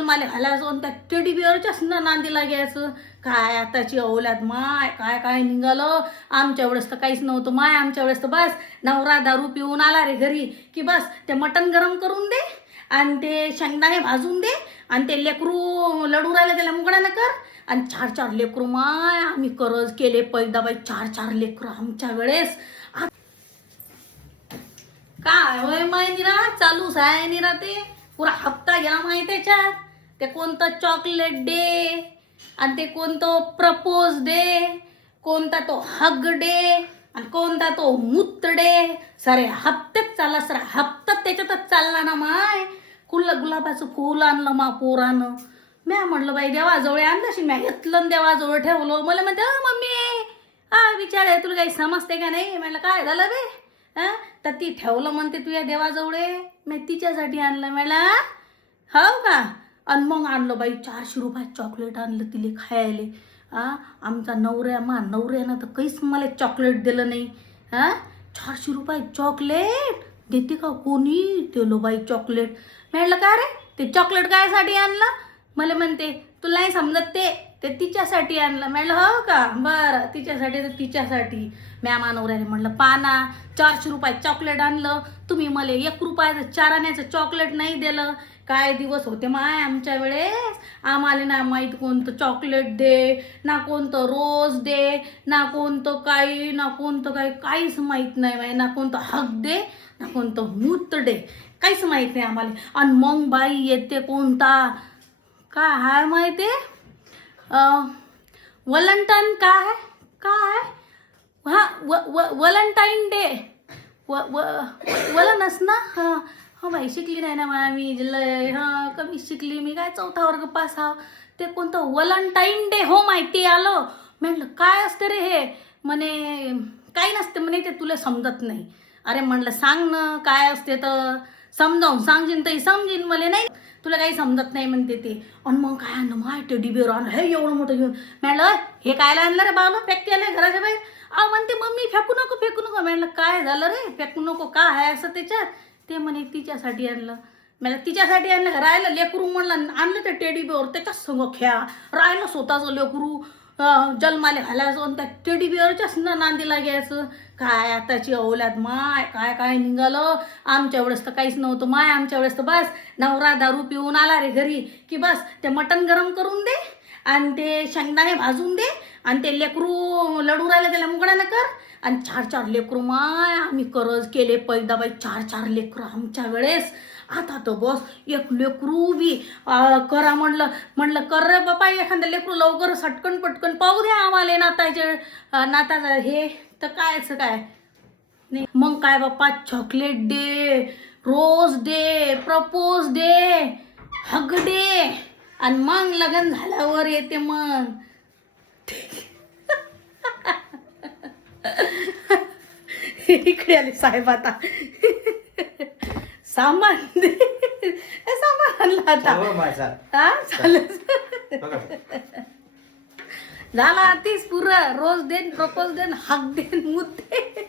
जन्माले घालायचो आणि त्या टेडी बिअरच्याच नांदी लागायचं. काय आताची औलाद माय, काय काय निघालं. आमच्या वेळेस तर काहीच नव्हतं माय. आमच्या वेळेस तर बस नवरा दारू पिऊन आला रे घरी की बस ते मटण गरम करून दे आणि ते शेंगदाणे भाजून दे आणि ते लेकरू लढू राहिले त्याला मुगडा न कर. आणि 4-4 लेकरू माय आम्ही करज केले पैदा बाई. 4-4 लेकरू आमच्या वेळेस. काय होय माय निरा चालूच आहे निरा. ते पुरा हप्ता गेला माय त्याच्यात. ते कोणतं चॉकलेट डे आणि ते कोणतं प्रपोज डे, कोणता तो हग डे आणि कोणता तो मूत डे. सारे हप्त्यात चालला, सर हप्त्यात त्याच्यातच चालला ना माय. गुलाबाचं फूल आणलं मा पोरानं. म्या म्हटलं बाई देवाजवळ आणलं म्या घेतलं देवाजवळ ठेवलं. मला म्हणते मम्मी विचार आहे तुला काही समजते का नाही. म्हणलं काय झालं बे. तर ती ठेवलं म्हणते तुझ्या देवाजवळ. मी तिच्यासाठी आणलं. मला हो का. आणि मग आणलं बाई 400 रुपयात चॉकलेट आणलं तिले खायले. आमचा नवऱ्यानं तर काहीच मला चॉकलेट दिलं नाही. 400 रुपयात चॉकलेट देते का कोणी. दिलं बाई चॉकलेट. म्हणलं का रे ते चॉकलेट कायसाठी आणलं. मला म्हणते तुला नाही समजत ते तिच्यासाठी आणलं. म्हणलं हो का बरं तिच्यासाठी. तर तिच्यासाठी म्या नवऱ्याने म्हणलं पाना 400 रुपयात चॉकलेट आणलं तुम्ही मला 1 रुपयाचं 4 आण्याचं चॉकलेट नाही दिलं. काय दिवस होते माय आमच्या वेळेस. आम्हाला ना माहीत कोणतं चॉकलेट दे ना कोणतं रोज दे ना कोणतं काही ना कोणतं काही काहीच माहीत नाही माय. ना कोणतं हक दे ना कोणतं मूत डे काहीच माहीत नाही आम्हाला. आणि मग बाई येते कोणता काय हाय माहिती वलंटाईन काय काय वलंटाईन डे वलनस ना. हां बाई शिकली नाही ना मी कमी शिकली मी. काय 4था वर्ग पास हा. ते कोणतं वलंटाईन डे हो माहिती आलं. म्हणलं काय असते रे हे. म्हणे काही नसते म्हणे ते तुला समजत नाही. अरे म्हणलं सांग ना काय असते तर समजावून सांगशील तरी समजीन. मला नाही तुला काही समजत नाही म्हणते ते. आणि मग काय आणलं माय टेडी बिअर आणलं हे एवढं मोठं घेऊन. म्हणलं हे कायला आणलं रे बाबा पॅक केलं घराच्या बाहेर. म्हणते मम्मी फेकू नको. म्हणलं काय झालं रे फेकू नको काय आहे असं त्याच्यात. ते म्हणे तिच्यासाठी आणलं. मला तिच्यासाठी आणलं राहिलं लेकरू म्हणलं आणलं ते टेडी बिअर त्याच्याच संग खेळा. राहिलं स्वतःचं लेकरू जन्माले घालायचो आणि त्या टेडी बिअरच्याच नांदी लागायचं. काय आताची औलाद माय, काय काय निघालं. आमच्या वेळेस तर काहीच नव्हतं माय. आमच्या वेळेस तर बस नवरा दारू पिऊन आला रे घरी की बस ते मटण गरम करून दे आणि ते शेंगदाणे भाजून दे आणि ते लेकरू लढू राहिले त्याला मुगडा न कर. आणि 4-4 लेकरू माय आम्ही करज केले पैदा बाई. 4-4 लेकरू आमच्या वेळेस. आता तर बस 1 लेकरू बी करा म्हणलं कर रे बापा एखादं लेकरू लवकर सटकन पटकन पाहू द्या आम्हाला नाताचं हे. तर कायचं काय नाही. मग काय बाप्पा chocolate day, rose day, propose day, hug day आणि मग लग्न झाल्यावर येते मग इकडे आले साहेब आता सामान दे. सामान आणला आता झाला तीच पुरं. रोज देन प्रपोज देन हक देन मूत दे.